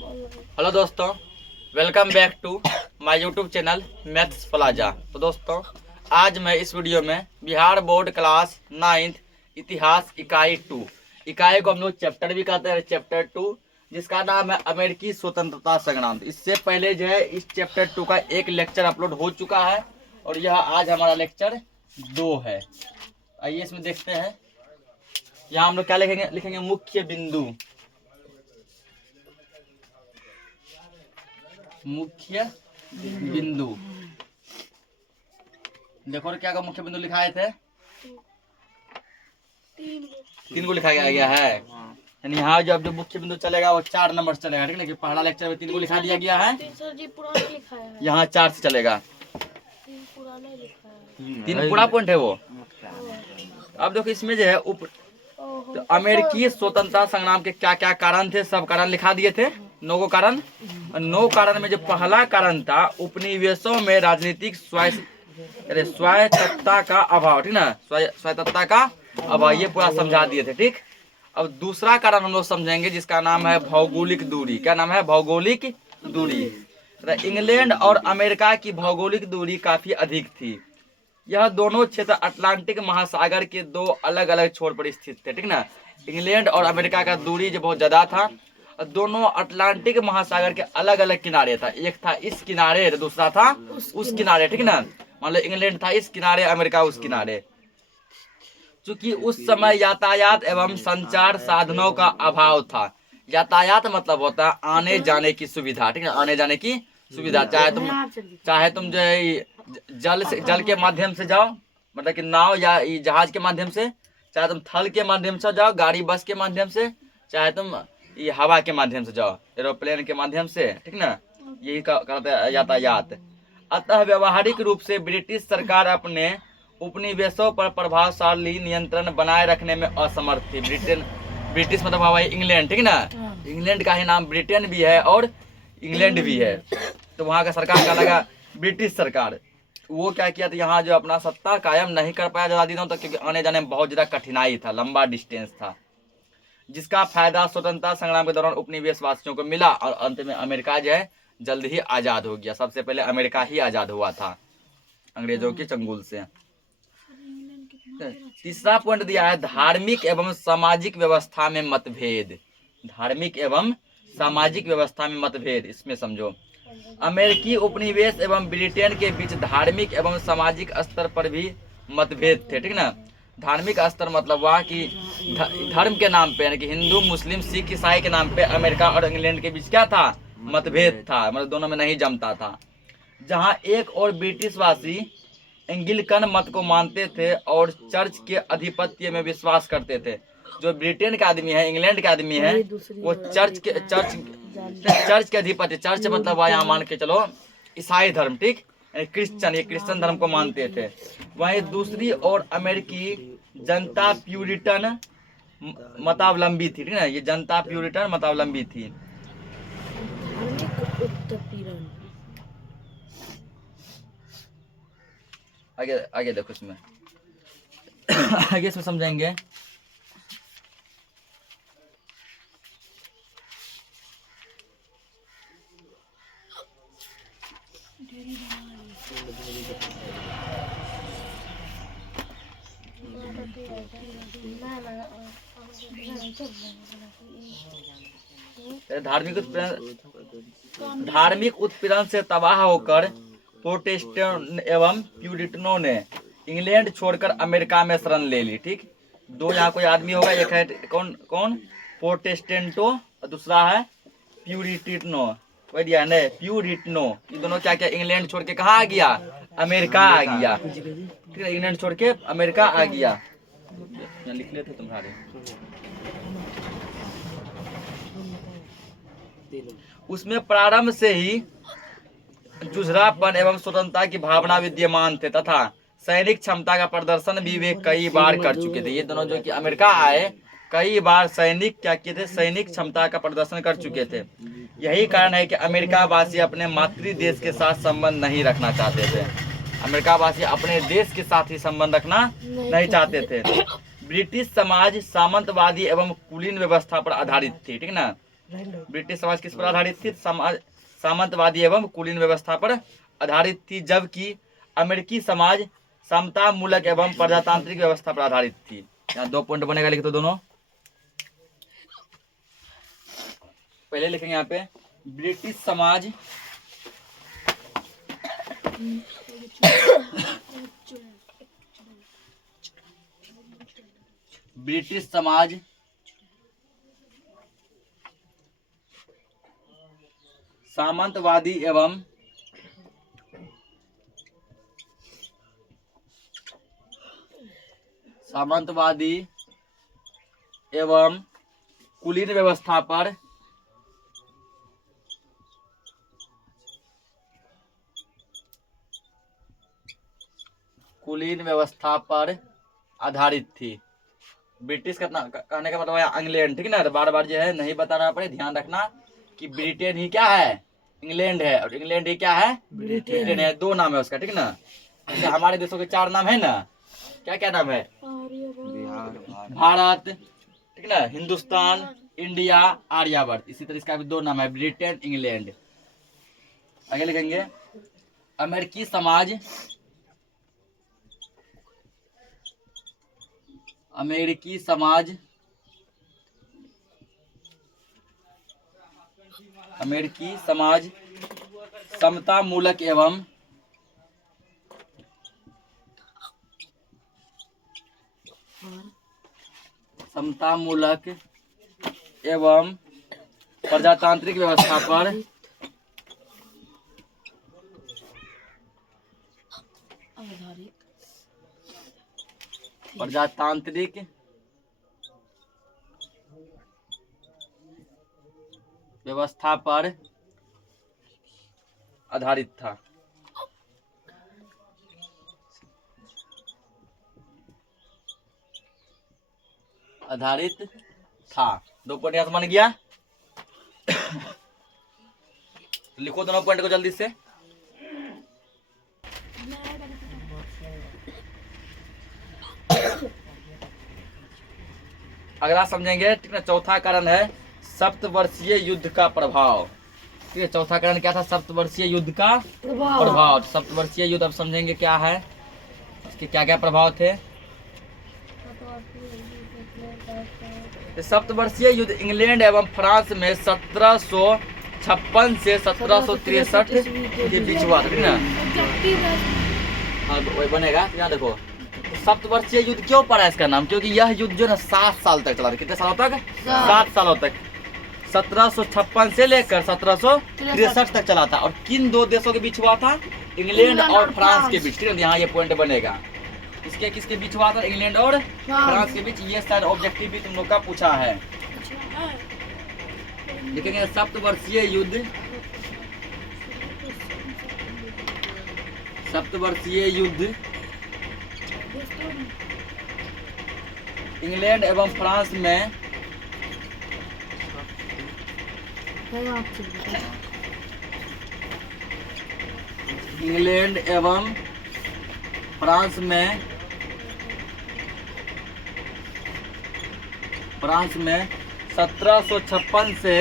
Hello दोस्तों, welcome back to my YouTube channel maths plaza. तो दोस्तों, आज मैं इस वीडियो में बिहार बोर्ड क्लास 9th इतिहास इकाई 2 इकाई को हम लोग चैप्टर भी कहते हैं, चैप्टर 2, जिसका नाम है अमेरिकी स्वतंत्रता संग्राम। इससे पहले जो है इस चैप्टर 2 का एक लेक्चर अपलोड हो चुका है और यह आज हमारा लेक्चर 2 है। आइए इसमें देखते हैं। यहाँ हम लोग क्या लिखेंगे मुख्य बिंदु। मुख्य बिंदु देखो क्या का मुख्य बिंदु लिखाए थे, 3 को लिखा गया है। यानी यहाँ जो अब जो मुख्य बिंदु चलेगा वो 4 नंबर से चलेगा, ठीक है। पहला लेक्चर में 3 को लिखा दिया गया है, यहाँ 4 से चलेगा। 3 पूरा पॉइंट है वो। अब देखो इसमें जो है तो अमेरिकी स्वतंत्रता संग्राम के क्या क्या कारण थे, सब कारण लिखा दिए थे, 9 कारण। 9 कारण में जो पहला कारण था उपनिवेशों में राजनीतिक स्वायत्तता का अभाव, ठीक ना, स्वायत्तता का अभाव, ये पूरा समझा दिए थे, ठीक। अब दूसरा कारण हम लोग समझेंगे जिसका नाम है भौगोलिक दूरी। क्या नाम है? भौगोलिक दूरी। इंग्लैंड और अमेरिका की भौगोलिक दूरी काफी अधिक थी। यह दोनों क्षेत्र अटलांटिक महासागर के 2 अलग अलग छोर पर स्थित थे, ठीक ना। इंग्लैंड और अमेरिका का दूरी जो बहुत ज्यादा था, दोनों अटलांटिक महासागर के अलग अलग किनारे था। एक था इस किनारे, दूसरा था उस किनारे, ठीक ना। मान लो इंग्लैंड था इस किनारे, अमेरिका उस किनारे। चूंकि उस समय यातायात एवं संचार साधनों का अभाव था। यातायात मतलब होता है आने जाने की सुविधा, ठीक है, आने जाने की सुविधा। चाहे तुम जो है जल के माध्यम से जाओ, मतलब कि नाव या जहाज के माध्यम से, चाहे तुम थल के माध्यम से जाओ, गाड़ी बस के माध्यम से, चाहे तुम ये हवा के माध्यम से जाओ, एरोप्लेन के माध्यम से, ठीक ना। यही कहते हैं यातायात। अतः व्यवहारिक रूप से ब्रिटिश सरकार अपने उपनिवेशों पर प्रभावशाली नियंत्रण बनाए रखने में असमर्थ थी। ब्रिटिश मतलब हमारा इंग्लैंड, ठीक ना। इंग्लैंड का ही नाम ब्रिटेन भी है और इंग्लैंड भी है। तो वहाँ का सरकार का लगा ब्रिटिश सरकार, वो क्या किया था, यहाँ जो अपना सत्ता कायम नहीं कर पाया ज़्यादा दिनों तक, क्योंकि आने जाने में बहुत ज़्यादा कठिनाई था, लंबा डिस्टेंस था, जिसका फायदा स्वतंत्रता संग्राम के दौरान उपनिवेश वासियों को मिला और अंत में अमेरिका जो है जल्द ही आज़ाद हो गया। सबसे पहले अमेरिका ही आज़ाद हुआ था अंग्रेजों के चंगुल से। तीसरा पॉइंट दिया है धार्मिक एवं सामाजिक व्यवस्था में मतभेद। धार्मिक एवं सामाजिक व्यवस्था में मतभेद, इसमें समझो अमेरिकी उपनिवेश एवं ब्रिटेन के बीच धार्मिक एवं सामाजिक स्तर पर भी मतभेद थे, ठीक ना। धार्मिक स्तर मतलब वह कि धर्म के नाम पे, यानी कि हिंदू मुस्लिम सिख ईसाई के नाम पे अमेरिका और इंग्लैंड के बीच क्या था? मतभेद था, मतलब दोनों में नहीं जमता था। जहां एक और ब्रिटिशवासी एंग्लिकन मत को मानते थे और चर्च के अधिपत्य में विश्वास करते थे। जो ब्रिटेन का आदमी है, इंग्लैंड का आदमी है, वो चर्च के अधिपत्य, चर्च मतलब वह यहाँ मान के चलो ईसाई धर्म, ठीक, क्रिश्चियन, ये क्रिश्चियन धर्म को मानते थे। वहीं दूसरी ओर अमेरिकी जनता प्यूरिटन मतावलंबी थी, ठीक ना। ये जनता प्यूरिटन मतावलंबी थी। आगे देखो इसमें आगे इसमें समझेंगे। धार्मिक उत्पीड़न से तबाह होकर प्रोटेस्टेंट एवं प्यूरिटनों ने इंग्लैंड छोड़कर अमेरिका में शरण ले ली, ठीक। 2 यहाँ कोई आदमी होगा, एक है कौन प्रोटेस्टेंटो और दूसरा है प्यूरिटनो, प्यूरिटनो। ये दोनों क्या क्या इंग्लैंड छोड़ के कहाँ आ गया? अमेरिका आ गया, ठीक है। इंग्लैंड छोड़ के अमेरिका आ गया। लिख लेते तुम्हारे। उसमें प्रारंभ से ही जुझरापन एवं स्वतंत्रता की भावना विद्यमान थे तथा सैनिक क्षमता का प्रदर्शन भी वे कई बार कर चुके थे। ये दोनों जो कि अमेरिका आए, कई बार सैनिक क्षमता का प्रदर्शन कर चुके थे। यही कारण है कि अमेरिका वासी अपने मातृ देश के साथ संबंध नहीं रखना चाहते थे। अमेरिका वासी अपने देश के साथ ही संबंध रखना नहीं चाहते थे। ब्रिटिश समाज सामंतवादी एवं कुलीन व्यवस्था पर आधारित थी, ठीक ना। ब्रिटिश समाज किस पर आधारित थी? सामंतवादी एवं कुलीन व्यवस्था पर आधारित थी, जबकि अमेरिकी समाज समता मूलक एवं प्रजातांत्रिक व्यवस्था पर आधारित थी। यहाँ 2 पॉइंट बनेगा, लिख दो दोनों। पहले लिखेंगे यहाँ पे ब्रिटिश समाज ब्रिटिश समाज सामंतवादी एवं कुलीन व्यवस्था पर आधारित थी। ब्रिटिश का कहने का मतलब है इंग्लैंड, ठीक ना। तो बार बार जो है नहीं बताना पड़े, ध्यान रखना कि ब्रिटेन ही क्या है, इंग्लैंड है, और इंग्लैंड ही क्या है, ब्रिटेन है। 2 नाम है उसका, ठीक ना। जैसे हमारे देशों के 4 नाम है ना, क्या क्या नाम है? भारत, ठीक ना, हिंदुस्तान, इंडिया, आर्यावर्त। इसी तरह इसका भी 2 नाम है, ब्रिटेन, इंग्लैंड। आगे लिखेंगे अमेरिकी समाज समता मूलक एवं प्रजातांत्रिक व्यवस्था पर आधारित था। आधारित था। 2 पॉइंट यहाँ से बन गया। लिखो दोनों पॉइंट को जल्दी से। अगला समझेंगे, ठीक ना। चौथा कारण है सप्तवर्षीय युद्ध का प्रभाव। ठीक है, चौथा कारण क्या था? सप्तवर्षीय युद्ध का प्रभाव। सप्तवर्षीय युद्ध अब समझेंगे क्या है, उसके क्या क्या प्रभाव थे। सप्तवर्षीय युद्ध इंग्लैंड एवं फ्रांस में 1756 से 1763 के बीच हुआ, ठीक ना। हाँ, वही बनेगा। यहाँ देखो सप्तवर्षीय युद्ध क्यों पड़ा इसका नाम, क्योंकि यह युद्ध जो है 7 साल तक चला था। कितने सालों तक? 7 सालों तक। 1756 से लेकर 1763 तक चला था। और किन 2 देशों के बीच हुआ था? इंग्लैंड और फ्रांस के बीच, ठीक है। यहाँ ये पॉइंट बनेगा। किसके किसके बीच हुआ था? इंग्लैंड और फ्रांस के बीच। ये शायद ऑब्जेक्टिव भी तुम लोग का पूछा है। देखेंगे सप्तवर्षीय युद्ध इंग्लैंड एवं फ्रांस में इंग्लैंड एवं फ्रांस में 1756 से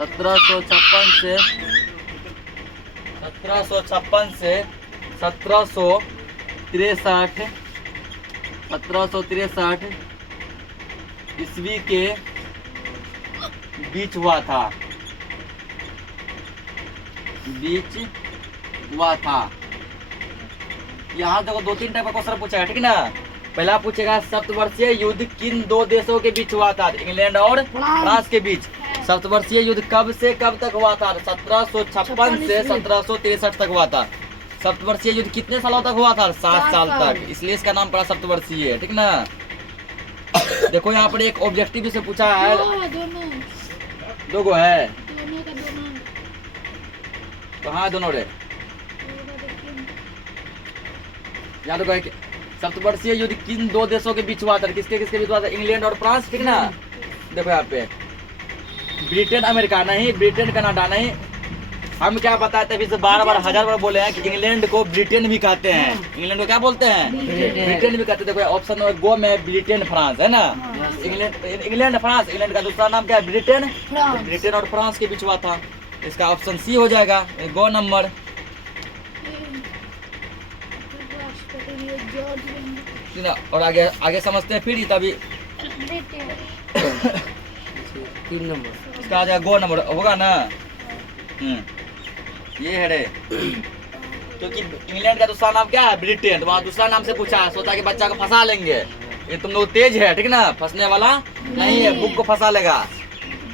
1763 ईस्वी के बीच हुआ था। यहाँ देखो 2-3 टाइप का क्वेश्चन पूछेगा, ठीक ना। पहला पूछेगा सप्तवर्षीय युद्ध किन 2 देशों के बीच हुआ था? इंग्लैंड और फ्रांस के बीच। सप्तवर्षीय युद्ध कब से कब तक हुआ था? 1756 से 1763 तक हुआ था। सप्तवर्षीय युद्ध कितने सालों तक हुआ था? 7 साल तक। इसलिए इसका नाम पड़ा सप्तवर्षीय, ठीक ना। देखो यहाँ पर एक ऑब्जेक्टिव से पूछा है, 2 है। कहाँ है दोनों रे? यहाँ देखो सप्तवर्षीय युद्ध किन 2 देशों के बीच हुआ था? किसके किसके बीच हुआ था? इंग्लैंड और फ्रांस, ठीक ना। देखो यहाँ पे ब्रिटेन अमेरिका नहीं, ब्रिटेन कनाडा नहीं, हम क्या बताते हैं, बार बार हजार बार बोले हैं कि इंग्लैंड को ब्रिटेन भी कहते हैं। इंग्लैंड को क्या बोलते हैं? ब्रिटेन भी कहते हैं। देखो ऑप्शन नंबर गो में ब्रिटेन फ्रांस है ना। इंग्लैंड फ्रांस, इंग्लैंड का दूसरा नाम क्या है? ब्रिटेन। ब्रिटेन और फ्रांस के बीच हुआ था, इसका ऑप्शन सी हो जाएगा। गो नंबर। और आगे आगे समझते हैं फिर तभी 3 नंबर इसका आ जाएगा। गो नंबर होगा ना। ये है रे, क्योंकि इंग्लैंड का दूसरा नाम क्या है? ब्रिटेन। तो वहाँ दूसरा नाम से पूछा, सोचा कि बच्चा को फंसा लेंगे। ये तुम लोग तेज है, ठीक ना, फंसने वाला नहीं है। बुक को फंसा लेगा,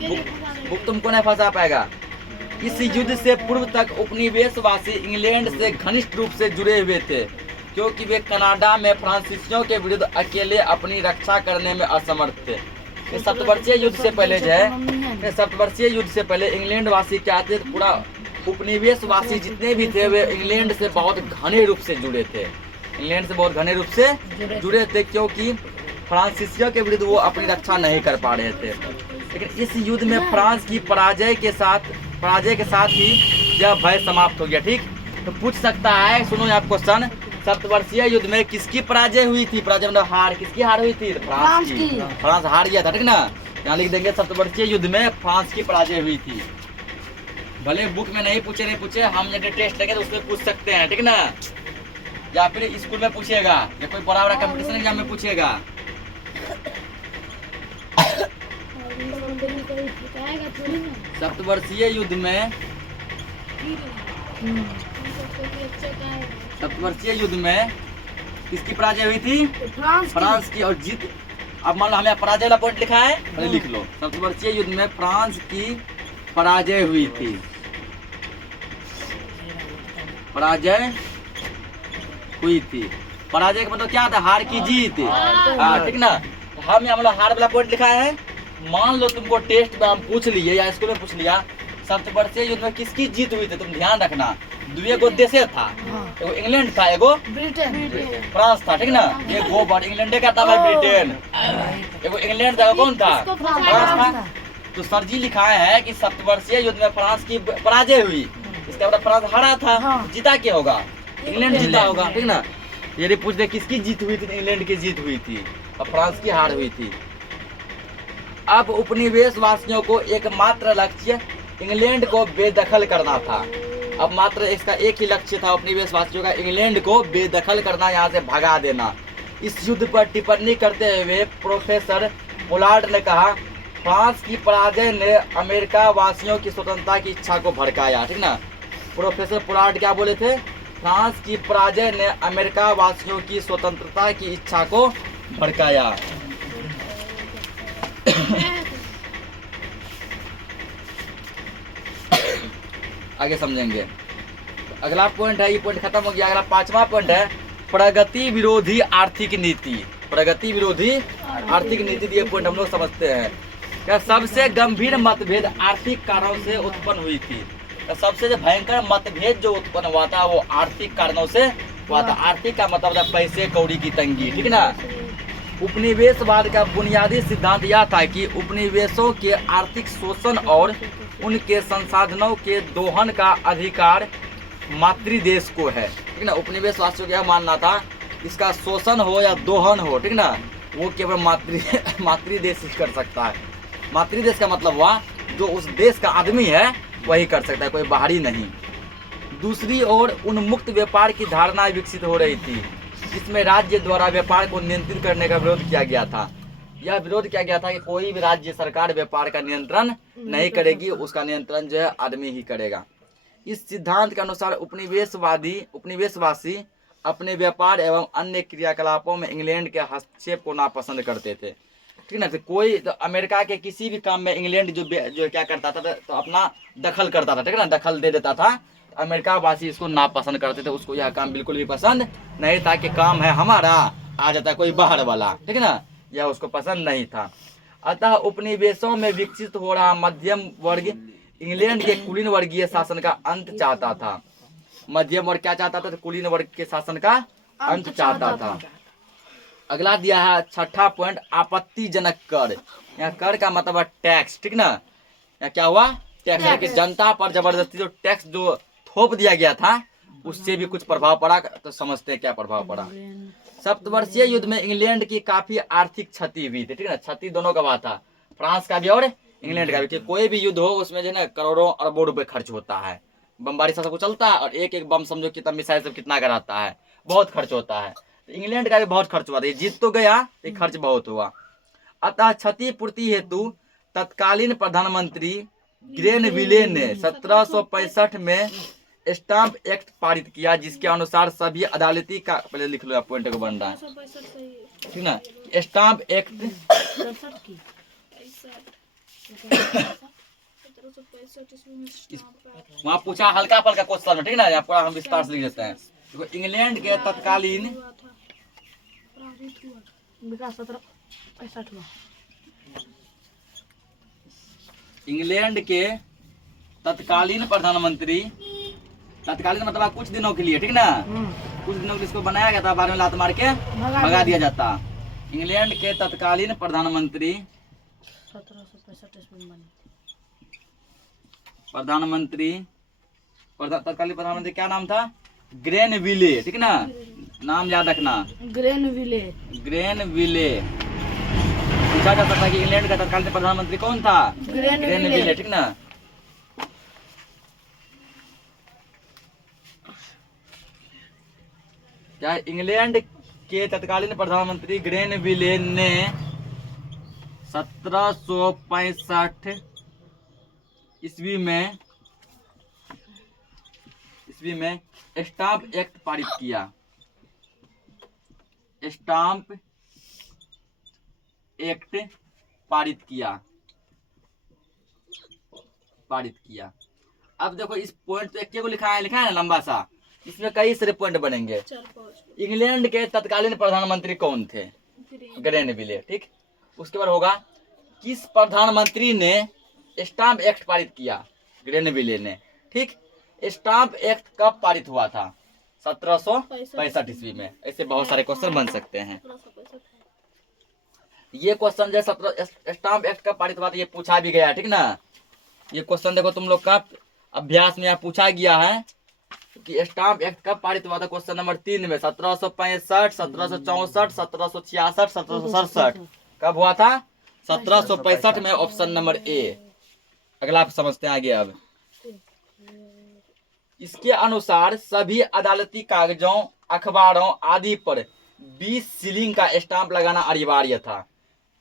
बुक तुमको नहीं फंसा पाएगा। इस युद्ध से पूर्व तक उपनिवेशवासी इंग्लैंड से घनिष्ठ रूप से जुड़े हुए थे, क्योंकि वे कनाडा में फ्रांसीसियों के विरुद्ध अकेले अपनी रक्षा करने में असमर्थ थे। ये सप्तवर्षीय युद्ध से पहले जो है, सप्तवर्षीय युद्ध से पहले इंग्लैंड वासी क्या थे? पूरा उपनिवेशवासी जितने भी थे वे इंग्लैंड से बहुत घने रूप से जुड़े थे। इंग्लैंड से बहुत घने रूप से जुड़े थे, क्योंकि फ्रांसीसियों के विरुद्ध वो अपनी रक्षा नहीं कर पा रहे थे। लेकिन इस युद्ध में फ्रांस की पराजय के साथ ही यह भय समाप्त हो गया। ठीक, तो पूछ सकता है, सुनो आप क्वेश्चन, सप्तवर्षीय युद्ध में किसकी पराजय हुई थी? पराजय मतलब हार, किसकी हार हुई थी? फ्रांस की। फ्रांस हार गया था, ठीक ना। यहाँ लिख देंगे सप्तवर्षीय युद्ध में फ्रांस की पराजय हुई थी। भले बुक में नहीं पूछे, हम जब टेस्ट लेंगे तो उसमें पूछ सकते हैं, ठीक ना, या फिर स्कूल में पूछेगा, या कोई बड़ा बड़ा कंपटीशन एग्जाम में पूछेगा। सप्तवर्षीय युद्ध में किसकी पराजय हुई थी? फ्रांस की। और जीत, अब मान लो हमें पराजय वाला पॉइंट लिखा है, पहले लिख लो। सप्तवर्षीय युद्ध में फ्रांस की पराजय हुई थी। पराजय हुई थी। पराजय का मतलब क्या था? हार की जीत। ठीक ना। हम यहाँ मतलब हार वाला पॉइंट लिखा है। मान लो तुमको टेस्ट में हम पूछ लिए या स्कूल में पूछ लिया, सप्तवर्षीय युद्ध में किसकी जीत हुई थी? तुम ध्यान रखना, दुए को देश था, एगो इंग्लैंड था, एगो फ्रांस था, ठीक ना। ये गो बार इंग्लैंड का नाम है ब्रिटेन, एगो इंग्लैंड था, कौन था? फ्रांस था। तो सर जी लिखा है कि सप्तवर्षीय युद्ध में फ्रांस की पराजय हुई, इसका मतलब फ्रांस हारा था। जीता क्या होगा? इंग्लैंड जीता होगा, ठीक ना। यदि पूछ दे किसकी जीत हुई थी, इंग्लैंड की जीत हुई थी और फ्रांस की हार हुई थी। अब उपनिवेशवासियों को एकमात्र लक्ष्य इंग्लैंड को बेदखल करना था। अब मात्र इसका एक ही लक्ष्य था उपनिवेशवासियों का, इंग्लैंड को बेदखल करना, यहाँ से भगा देना। इस युद्ध पर टिप्पणी करते हुए प्रोफेसर पोलार्ड ने कहा, फ्रांस की पराजय ने अमेरिका वासियों की स्वतंत्रता की इच्छा को भड़काया, ठीक ना। प्रोफेसर पोलार्ड क्या बोले थे? फ्रांस की पराजय ने अमेरिका वासियों की स्वतंत्रता की इच्छा को भड़काया। आगे समझेंगे। अगला पॉइंट है, ये पॉइंट खत्म हो गया। अगला 5वां पॉइंट है प्रगति विरोधी आर्थिक नीति। प्रगति विरोधी आर्थिक नीति, ये पॉइंट हम लोग समझते हैं। क्या सबसे गंभीर मतभेद आर्थिक कारणों से उत्पन्न हुई थी? सबसे जो भयंकर मतभेद जो उत्पन्न हुआ था वो आर्थिक कारणों से हुआ था। आर्थिक का मतलब था पैसे कौड़ी की तंगी, ठीक ना। उपनिवेशवाद का बुनियादी सिद्धांत यह था कि उपनिवेशों के आर्थिक शोषण और उनके संसाधनों के दोहन का अधिकार मातृदेश को है, ठीक ना। उपनिवेशवासियों का यह मानना था, इसका शोषण हो या दोहन हो, ठीक ना, वो केवल मातृदेश ही कर सकता है। मातृदेश का मतलब हुआ जो उस देश का आदमी है वही कर सकता है, कोई बाहरी नहीं। दूसरी ओर उन्मुक्त व्यापार की धारणा विकसित हो रही थी, जिसमें राज्य द्वारा व्यापार को नियंत्रित करने का विरोध किया गया था। यह विरोध किया गया था कि कोई भी राज्य सरकार व्यापार का नियंत्रण नहीं करेगी, उसका नियंत्रण जो है आदमी ही करेगा। इस सिद्धांत के अनुसार उपनिवेशवासी अपने व्यापार एवं अन्य क्रियाकलापों में इंग्लैंड के हस्तक्षेप को नापसंद करते थे, ठीक ना। तो कोई तो अमेरिका के किसी भी काम में इंग्लैंड जो क्या करता था तो अपना दखल करता था, ठीक ना, दखल दे देता था। अमेरिका वासी इसको नापसंद करते थे, उसको यह काम बिल्कुल भी पसंद नहीं था कि काम है हमारा, आ जाता है कोई बाहर वाला, ठीक ना, यह उसको पसंद नहीं था। अतः उपनिवेशों में विकसित हो रहा मध्यम वर्ग इंग्लैंड के कुलीन वर्गीय शासन का अंत चाहता था। मध्यम वर्ग क्या चाहता था? तो कुलीन वर्ग के शासन का अंत चाहता था। अगला दिया है 6ठा पॉइंट, आपत्तिजनक कर। यहाँ कर का मतलब है टैक्स, ठीक ना। यहाँ क्या हुआ? टैक्स कि जनता पर जबरदस्ती जो टैक्स जो थोप दिया गया था उससे भी कुछ प्रभाव पड़ा। तो समझते हैं क्या प्रभाव पड़ा। सप्तवर्षीय युद्ध में इंग्लैंड की काफी आर्थिक क्षति हुई थी, ठीक है ना। क्षति दोनों का हुआ था, फ्रांस का भी और इंग्लैंड का भी। कि कोई भी युद्ध हो उसमें जो है ना करोड़ों अरबों रुपए खर्च होता है। बमबारी सब कुछ चलता है और एक एक बम समझो कितना मिसाइल सब कितना कराता है, बहुत खर्च होता है। तो इंग्लैंड का भी बहुत खर्च हुआ था, ये जीत तो गया, ये खर्च बहुत हुआ। अतः क्षतिपूर्ति हेतु तत्कालीन प्रधानमंत्री ग्रेनविले ने 1765 में स्टाम्प एक्ट पारित किया, जिसके अनुसार सभी अदालती का, पहले लिख लो आप, पॉइंट को बन रहा है, ठीक ना। स्टाम्प एक्ट वहाँ पूछा हल्का फल्का क्वेश्चन में, ठीक ना। यहाँ पूरा हम विस्तार से लिख देते हैं। देखो इंग्लैंड के तत्कालीन विकास 1765 हुआ। इंग्लैंड के तत्कालीन प्रधानमंत्री, तत्कालीन मतलब कुछ दिनों के लिए, ठीक ना, कुछ दिनों के लिए इसको बनाया गया था, बाद में लात मार के भगा दिया जाता। इंग्लैंड के तत्कालीन प्रधानमंत्री 1765 में बने। तत्कालीन प्रधानमंत्री क्या नाम था? ग्रेनविले, ठीक ना, नाम याद रखना, ग्रेनविले। ग्रेनविले। पूछा जा सकता है कि इंग्लैंड का तत्कालीन प्रधानमंत्री कौन था? ग्रेनविले, ठीक ना। क्या इंग्लैंड के तत्कालीन प्रधानमंत्री ग्रेनविले ने 1765 ईस्वी में स्टाम्प एक्ट पारित किया। स्टाम्प एक्ट पारित किया। अब देखो इस पॉइंट तो एक को लिखा है ना लंबा सा, इसमें कई सारे पॉइंट बनेंगे। इंग्लैंड के तत्कालीन प्रधानमंत्री कौन थे? ग्रेनविले, ठीक। उसके बाद होगा किस प्रधानमंत्री ने स्टाम्प एक्ट पारित किया? ग्रेनविले ने, ठीक। स्टाम्प एक्ट कब पारित हुआ था? 1765 ईस्वी में। ऐसे बहुत सारे क्वेश्चन बन सकते हैं। ये क्वेश्चन जो स्टाम्प एक्ट कब पारित हुआ था ये पूछा भी गया, ठीक ना। ये क्वेश्चन देखो तुम लोग का अभ्यास में यहाँ पूछा गया है कि स्टाम्प एक्ट कब पारित हुआ था। क्वेश्चन नंबर 3 में 1765, 1764, 1766, 1767 कब हुआ था? 1765 में, ऑप्शन नंबर ए। अगला आप समझते हैं आगे। अब इसके अनुसार सभी अदालती कागजों, अखबारों आदि पर 20 शिलिंग का स्टाम्प लगाना अनिवार्य था।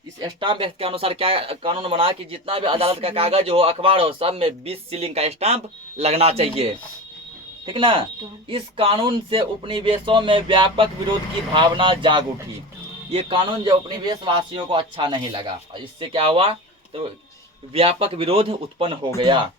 इस स्टाम्प एक्ट के अनुसार क्या कानून बना कि जितना भी अदालत का कागज हो, अखबार हो, सब में 20 शिलिंग का स्टाम्प लगना चाहिए, ठीक ना। इस कानून से उपनिवेशों में व्यापक विरोध की भावना जाग उठी। ये कानून जो उपनिवेश वासियों को अच्छा नहीं लगा और इससे क्या हुआ, तो व्यापक विरोध उत्पन्न हो गया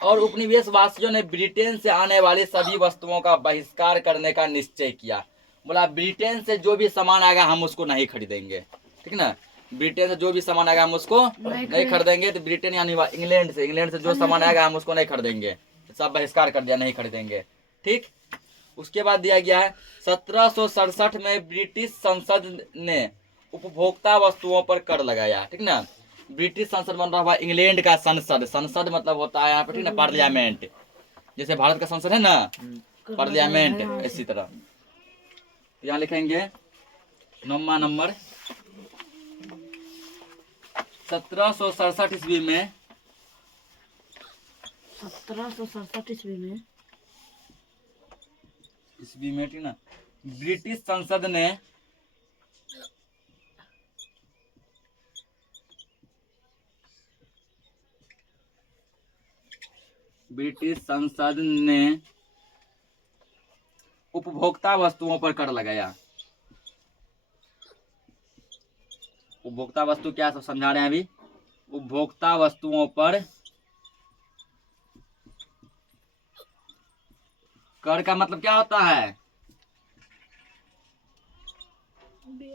और उपनिवेश वासियों ने ब्रिटेन से आने वाली सभी वस्तुओं का बहिष्कार करने का निश्चय किया। बोला ब्रिटेन से जो भी सामान आएगा हम उसको नहीं खरीदेंगे, ठीक ना। ब्रिटेन से जो भी सामान आएगा हम उसको नहीं खरीदेंगे। तो ब्रिटेन यानी इंग्लैंड से जो सामान आएगा हम उसको नहीं खरीदेंगे, सब बहिष्कार कर दिया, नहीं खरीदेंगे, ठीक। उसके बाद दिया गया है 1767 में ब्रिटिश संसद ने उपभोक्ता वस्तुओं पर कर लगाया, ठीक ना। ब्रिटिश संसद बन रहा हुआ इंग्लैंड का संसद मतलब होता है यहाँ पे, ठीक ना, पार्लियामेंट। जैसे भारत का संसद है ना, पार्लियामेंट, इसी तरह। यहाँ लिखेंगे नंबर 1767 ईस्वी में 1767 ईस्वी में, ठीक ना, ब्रिटिश संसद ने उपभोक्ता वस्तुओं पर कर लगाया। उपभोक्ता वस्तु क्या सब समझा रहे हैं अभी। उपभोक्ता वस्तुओं पर कर का मतलब क्या होता है?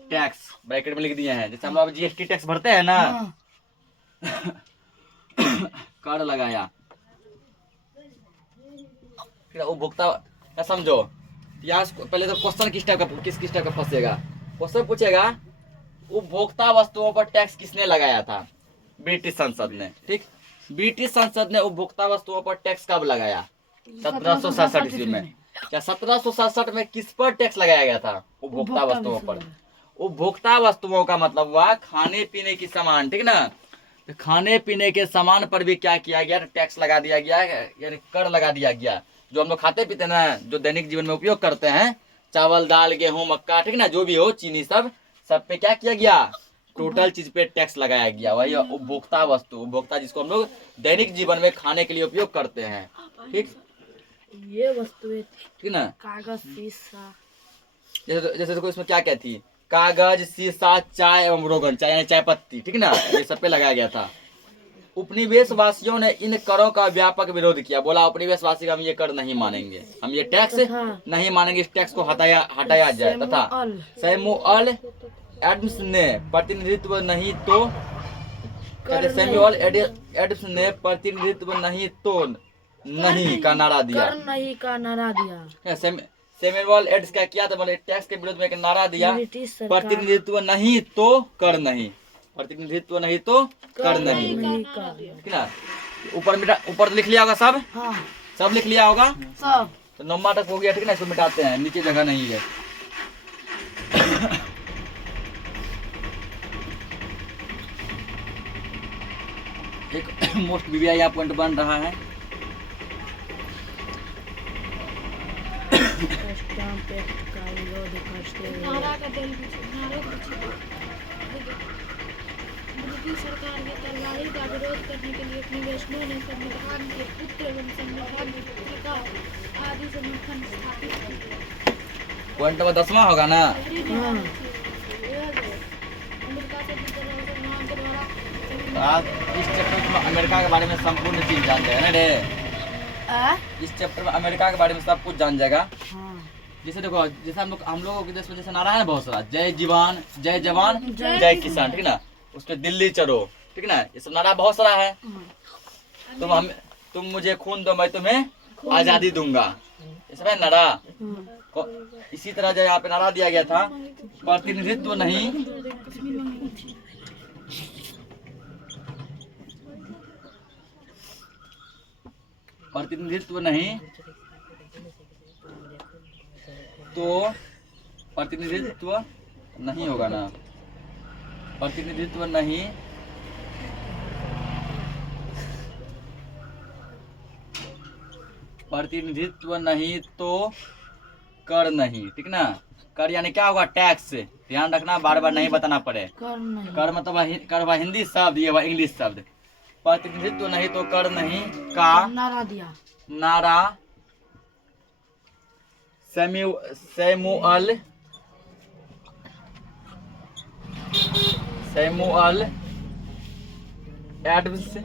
टैक्स, ब्रैकेट में लिख दिए हैं। जैसे हम लोग जीएसटी टैक्स भरते हैं ना, कर लगाया, फिर उपभोक्ता क्या समझो। यहाँ पहले तो क्वेश्चन किस टाइप का फंसेगा। क्वेश्चन पूछेगा उपभोक्ता वस्तुओं पर टैक्स किसने लगाया था? ब्रिटिश संसद ने, ठीक। ब्रिटिश संसद ने उपभोक्ता वस्तुओं पर टैक्स कब लगाया? 1767 ईस्वी में। क्या 1767 में किस पर टैक्स लगाया गया था? उपभोक्ता वस्तुओं पर। उपभोक्ता वस्तुओं का मतलब हुआ खाने पीने की सामान, ठीक ना। तो खाने पीने के सामान पर भी क्या किया गया? टैक्स लगा दिया गया, यानी कर लगा दिया गया। जो हम लोग खाते पीते ना, जो दैनिक जीवन में उपयोग करते हैं, चावल दाल गेहूं मक्का, ठीक ना, जो भी हो, चीनी, सब पे क्या किया गया? टोटल चीज पे टैक्स लगाया गया। वही उपभोक्ता वस्तु, उपभोक्ता जिसको हम लोग दैनिक जीवन में खाने के लिए उपयोग करते हैं, ठीक। ये वस्तुएं ठीक ना। कागज, शीशा, जैसे देखो इसमें क्या क्या थी? कागज, शीशा, चाय एवं रोगन, चाय यानी चाय पत्ती, ठीक ना, ये सब पे लगाया गया था। उपनिवेश वासियों ने इन करों का व्यापक विरोध किया। बोला उपनिवेश वासी का हम ये कर नहीं मानेंगे, हम ये टैक्स नहीं मानेंगे, इस टैक्स को हटाया जाए। तथा सैमुअल एडम्स ने प्रतिनिधित्व नहीं तो सैमुअल एडम्स ने प्रतिनिधित्व नहीं तो नहीं का नारा दिया। कर नहीं का नारा दिया। सैमुअल एडम्स क्या किया था? बोले टैक्स के विरोध में एक नारा दिया, ब्रिटिश सरकार प्रतिनिधित्व नहीं तो कर नहीं, प्रतिनिधित्व नहीं तो कर नहीं, का ठीक ना। ऊपर लिख लिया होगा सब, हाँ सब लिख लिया होगा। सब तो 9 तक हो गया, ठीक ना। इसको मिटाते हैं, नीचे जगह नहीं है। एक मोस्ट वीवीआई पॉइंट बन रहा है। स्टाम्प एक्ट का विरोध करते हुए ब्रिटिश सरकार की कार्यवाही का विरोध करने के लिए उपनिवेशियों ने संविधान के पुत्र एवं संविधान की पत्रिका आदि संगठन स्थापित किए। पॉइंट नंबर 10वां होगा ना। हाँ अमेरिका से मुसलमान के द्वारा आज इस चैप्टर में अमेरिका के बारे में संपूर्ण चीज जान जाएगा ना रे। आ? इस चैप्टर में अमेरिका के बारे में सब कुछ जान जाएगा। हाँ जैसे देखो, जैसे हम लोगों के देश में जैसे नारा है बहुत सारा, जय जवान जय किसान, ठीक ना। उसके दिल्ली चलो, ठीक ना, ये सब नारा बहुत सारा है। तुम मुझे खून दो मैं तुम्हें आजादी दूंगा, ये सब है नारा। इसी तरह जो यहाँ पे नारा दिया गया था, प्रतिनिधित्व नहीं तो प्रतिनिधित्व नहीं होगा ना, प्रतिनिधित्व नहीं तो कर नहीं, ठीक ना। कर यानी क्या होगा? टैक्स। ध्यान रखना, बार बार नहीं बताना पड़े। कर नहीं कर मतलब कर हुआ हिंदी शब्द, ये हुआ इंग्लिश शब्द। प्रतिनिधित्व नहीं तो कर नहीं का नारा दिया। नारा सैमुअल एडम्स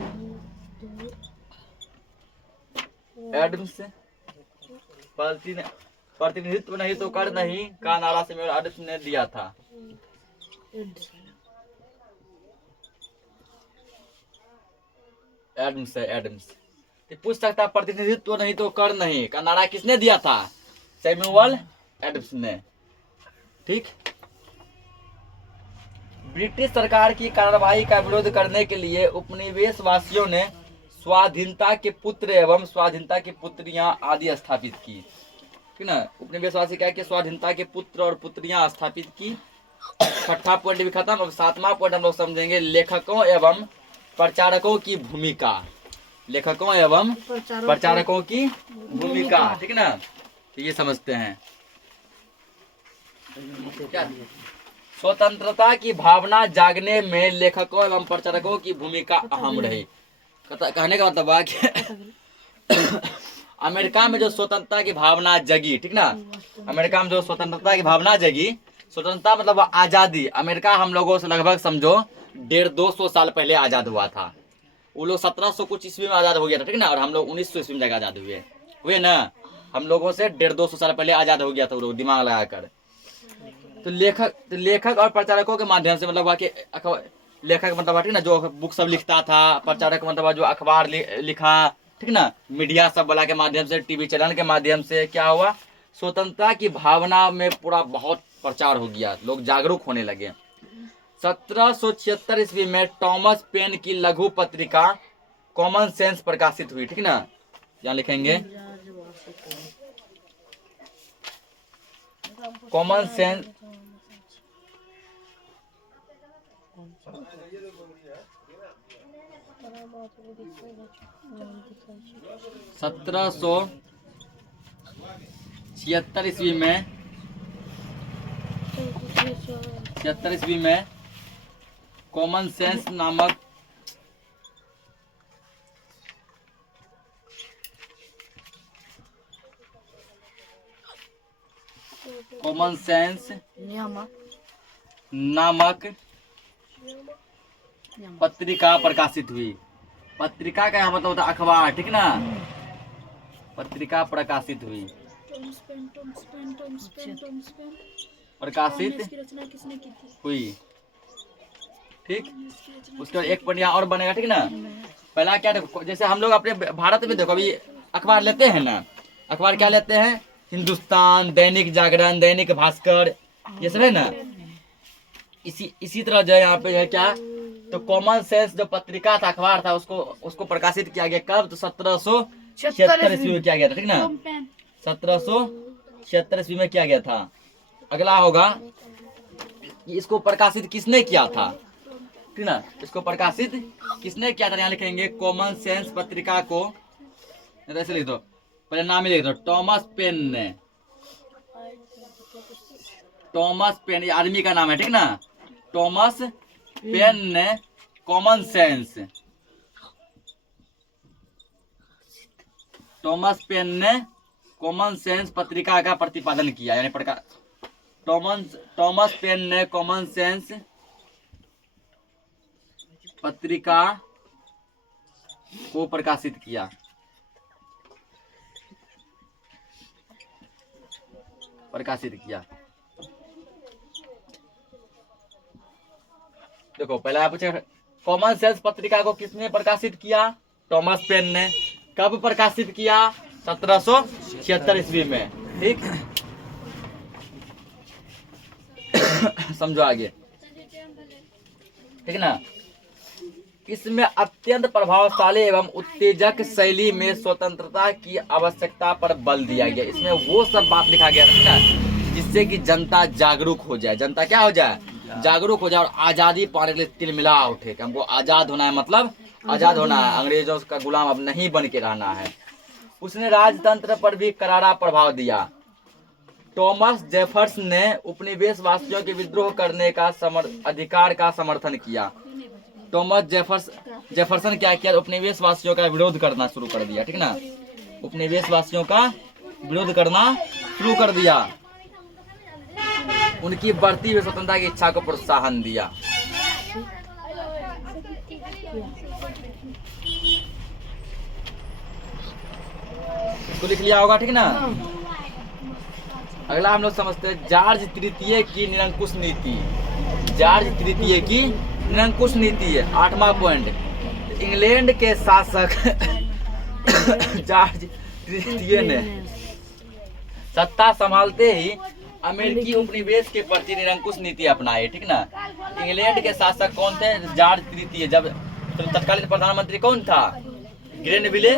प्रतिनिधित्व नहीं तो कर नहीं का नारा सैमुअल एडम्स ने दिया था। एडम्स तो पूछ सकता है, प्रतिनिधित्व नहीं तो कर नहीं का नारा किसने दिया था? सैमुअल एडम्स ने, ठीक। ब्रिटिश सरकार की कार्रवाई का विरोध करने के लिए उपनिवेश वासियों ने स्वाधीनता के पुत्र एवं स्वाधीनता की पुत्रियां आदि स्थापित की, ठीक ना। उपनिवेशवासी क्या किया? स्वाधीनता के पुत्र और पुत्रियां स्थापित की। 6वां पॉइंट भी खत्म। अब 7वां पॉइंट हम लोग समझेंगे, लेखकों एवं प्रचारकों की भूमिका। लेखकों एवं प्रचारकों की भूमिका, ठीक ना। तो ये समझते हैं क्या? स्वतंत्रता की भावना जागने में लेखकों एवं प्रचारकों की भूमिका अहम रही। कहने का मतलब कि अमेरिका में जो स्वतंत्रता की भावना जगी, ठीक ना, अमेरिका में जो स्वतंत्रता की भावना जगी, स्वतंत्रता मतलब आजादी। अमेरिका हम लोगों से लगभग समझो 150-200 साल पहले आजाद हुआ था। वो लोग 1700 कुछ ईस्वी में आजाद हो गया था, ठीक ना, और हम लोग 1900 ईस्वी में जाकर आजाद हुए ना। हम लोगों से 150-200 साल पहले आजाद हो गया था वो लोग, दिमाग लगाकर। तो लेखक और प्रचारकों के माध्यम से मतलब कि लेखक मतलब ठीक ना, जो बुक सब लिखता था, प्रचारक मतलब जो अखबार लिखा, ठीक ना, मीडिया सब वाला के माध्यम से, टीवी चैनल के माध्यम से क्या हुआ? स्वतंत्रता की भावना में पूरा बहुत प्रचार हो गया, लोग जागरूक होने लगे। 1776 ईस्वी में टॉमस पेन की लघु पत्रिका कॉमन सेंस प्रकाशित हुई, ठीक ना। यहाँ लिखेंगे कॉमन सेंस 1776 ईस्वी में 76 ईस्वी में कॉमन सेंस नामक कॉमन सेंस नियामक नामक पत्रिका प्रकाशित हुई। पत्रिका का यहाँ मतलब होता है अखबार, ठीक ना। पत्रिका प्रकाशित हुई, प्रकाशित इसकी रचना किसने की थी? हुई, ठीक। उसके बाद एक पॉइंट यहाँ और बनेगा, ठीक ना। पहला क्या देखो, जैसे हम लोग अपने भारत में देखो अभी अखबार लेते हैं ना, अखबार क्या लेते हैं, हिंदुस्तान, दैनिक जागरण, दैनिक भास्कर, ये सब है ना। इसी तरह जो है यहाँ पे है क्या, तो कॉमन सेंस जो पत्रिका था, अखबार था, उसको प्रकाशित किया गया कब, तो 1776 ईस्वी में किया गया था, ठीक ना। 1776 ईस्वी में किया गया था। अगला होगा इसको प्रकाशित किसने किया था, ठीक ना। इसको प्रकाशित किसने किया था, यहाँ लिखेंगे कॉमन सेंस पत्रिका को ऐसे लिख दो, पहले नाम ही लिख दो, टॉमस पेन ने। टॉमस पेन ये आदमी का नाम है, ठीक ना। टॉमस पेन ने कॉमन सेंस, टॉमस पेन ने कॉमन सेंस पत्रिका का प्रतिपादन किया, यानी टॉमस पेन ने कॉमन सेंस पत्रिका को प्रकाशित किया, देखो पहले आप पूछे कॉमन सेंस पत्रिका को किसने प्रकाशित किया, टॉमस पेन ने। कब प्रकाशित किया, 1776 ईस्वी में, ठीक। समझो आगे, ठीक ना। इसमें अत्यंत प्रभावशाली एवं उत्तेजक शैली में स्वतंत्रता की आवश्यकता पर बल दिया गया। इसमें वो सब बात लिखा गया था जिससे कि जनता जागरूक हो जाए, जनता क्या हो जाए, जागरूक हो जाए और आजादी पाने के लिए तिलमिला उठे कि हमको आजाद होना है, मतलब आजाद होना है, अंग्रेजों का गुलाम अब नहीं बन के रहना है। उसने राजतंत्र पर भी करारा प्रभाव दिया। थॉमस जेफरसन ने उपनिवेशवासियों के विद्रोह करने का अधिकार का समर्थन किया। थॉमस जेफरसन क्या किया, उपनिवेशवासियों का विरोध करना शुरू कर दिया, ठीक ना। उपनिवेशवासियों का विरोध करना शुरू कर दिया, उनकी बढ़ती हुई स्वतंत्रता की इच्छा को प्रोत्साहन दिया। इसको लिख लिया होगा, ठीक ना। अगला हम लोग समझते हैं जॉर्ज तृतीय की निरंकुश नीति। जॉर्ज तृतीय की निरंकुश नीति है 8वां पॉइंट। इंग्लैंड के शासक जॉर्ज तृतीय ने सत्ता संभालते ही अमेरिकी उपनिवेश के प्रति निरंकुश नीति अपनाई, ठीक ना। इंग्लैंड के शासक कौन थे, जॉर्ज तृतीय। जब तत्कालीन प्रधानमंत्री कौन था, ग्रेनविले।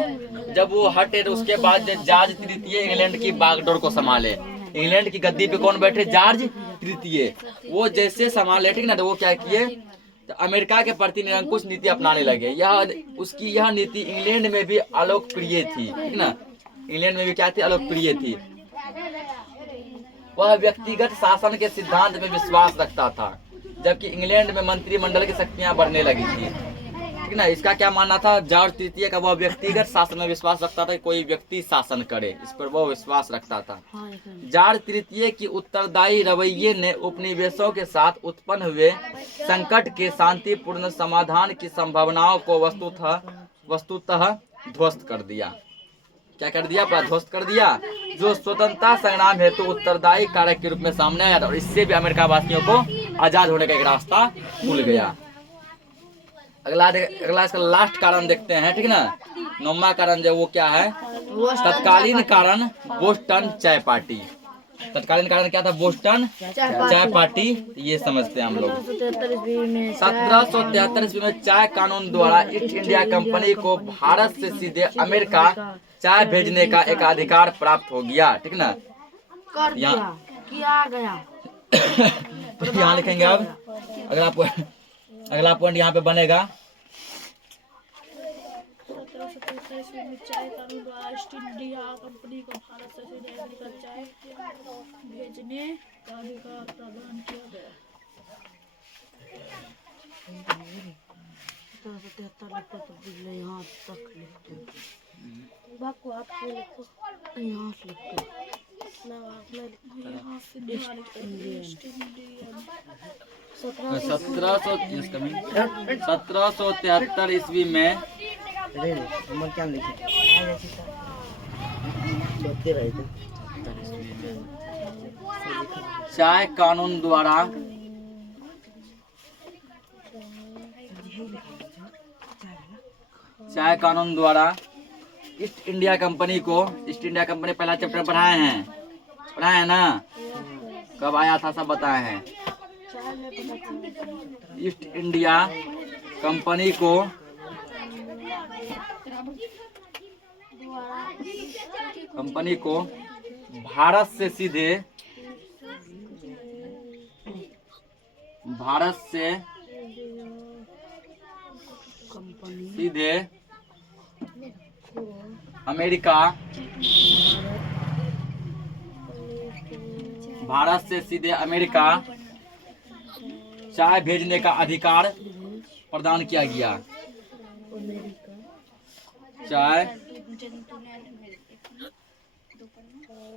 जब वो हटे तो उसके बाद जॉर्ज तृतीय इंग्लैंड की बागडोर को संभाले। इंग्लैंड की गद्दी पे कौन बैठे, जॉर्ज तृतीय। वो जैसे संभाले, ठीक ना, तो वो क्या किए, तो अमेरिका के प्रति निरंकुश नीति अपनाने लगे। यह नीति इंग्लैंड में भी अलोकप्रिय थी, ठीक ना। इंग्लैंड में भी क्या थी, अलोकप्रिय थी। वह व्यक्तिगत शासन के सिद्धांत में विश्वास रखता था, जबकि इंग्लैंड में मंत्रिमंडल की शक्तियां बढ़ने लगी थी, ठीक ना। इसका क्या मानना था, जॉर्ज तृतीय का, वह व्यक्तिगत शासन में विश्वास रखता था, कोई व्यक्ति शासन करे, इस पर वो विश्वास रखता था। जॉर्ज तृतीय की उत्तरदायी रवैये ने उपनिवेशों के साथ उत्पन्न हुए संकट के शांतिपूर्ण समाधान की संभावनाओं को वस्तुतः ध्वस्त कर दिया। क्या कर दिया, पूरा ध्वस्त कर दिया। जो स्वतंत्रता संग्राम हेतु उत्तरदायी कारक के रूप में सामने आया था, और इससे भी अमेरिका वासियों को आजाद होने का एक रास्ता खुल गया। अगला इसका लास्ट कारण देखते हैं, ठीक ना। 9वां कारण जो वो क्या है, तत्कालीन कारण बोस्टन चाय पार्टी। तत्कालीन कारण क्या था? बोस्टन चाय पार्टी। ये समझते हैं हम लोग। 1773 ईस्वी में 1773 ईस्वी में चाय कानून द्वारा ईस्ट इंडिया कंपनी को भारत से सीधे अमेरिका चाय भेजने का एक अधिकार प्राप्त हो गया। ठीक ना? कर दिया, किया गया। यहाँ लिखेंगे अब अगला पॉइंट यहाँ पे बनेगा। 1773 ईस्वी में चाय कानून द्वारा ईस्ट इंडिया कंपनी को भारत से सीधे अमेरिका चाय भेजने का अधिकार प्रदान किया गया। 1773 लिखो तो बिजली यहाँ तक लिखते हैं। बाको आपको लिखो, यहाँ से लिखते हैं। यहाँ से ईस्ट इंडिया 1773 ईस्वी में चाय कानून द्वारा ईस्ट इंडिया कंपनी को, ईस्ट इंडिया कंपनी पहला चैप्टर पढ़ाए हैं ना? कब आया था सब बताए हैं। ईस्ट इंडिया कंपनी को भारत से सीधे अमेरिका चाय भेजने का अधिकार प्रदान किया गया। चाय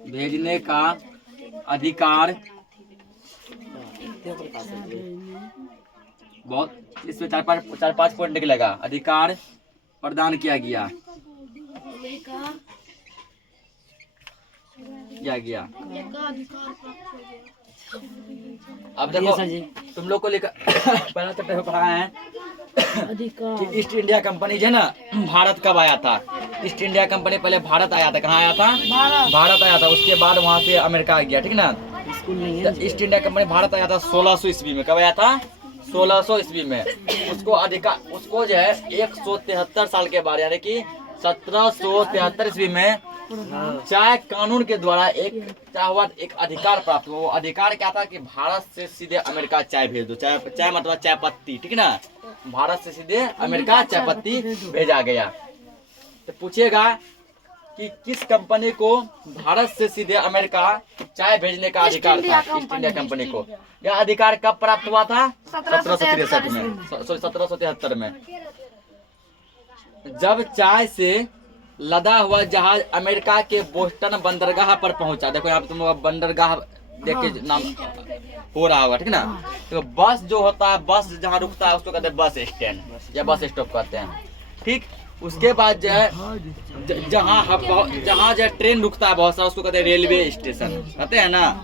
भेजने का अधिकार बहुत, इसमें चार पांच पॉइंट निकलेगा। अधिकार प्रदान किया गया अब देखो तुम लोग को लेकर पहला चैप्टर में पढ़ाए हैं कि ईस्ट इंडिया कंपनी जो है ना, भारत कब आया था। ईस्ट इंडिया कंपनी पहले भारत आया था। कहाँ आया था? भारत आया था। उसके बाद वहाँ से अमेरिका आ गया। ठीक ना? ईस्ट इंडिया कंपनी भारत आया था 1600 ईस्वी में। कब आया था? 1600 ईस्वी में। उसको जो है 173 साल के बाद, यानी कि 1773 ईस्वी में चाय कानून के द्वारा एक अधिकार प्राप्त हुआ। वो अधिकार क्या था? कि भारत से सीधे अमेरिका चाय भेज दो। चाय मतलब चाय पत्ती। ठीक ना? भारत से सीधे अमेरिका चाय पत्ती भेजा गया। तो पूछेगा कि किस कंपनी को भारत से सीधे अमेरिका चाय भेजने का अधिकार था? ईस्ट इंडिया कंपनी को। यह अधिकार कब प्राप्त हुआ था? 1773 में। जब चाय से लदा हुआ जहाज अमेरिका के बोस्टन बंदरगाह पर पहुंचा। देखो यहाँ पे तुम लोग बंदरगाह देख के नाम हो रहा होगा। ठीक ना? तो बस जो होता है, बस जहाँ रुकता है उसको कहते हैं बस स्टैंड या बस स्टॉप कहते हैं। ठीक। उसके बाद जो है जहाँ जो ट्रेन रुकता है बहुत सारा, उसको कहते हैं रेलवे स्टेशन कहते हैं ना।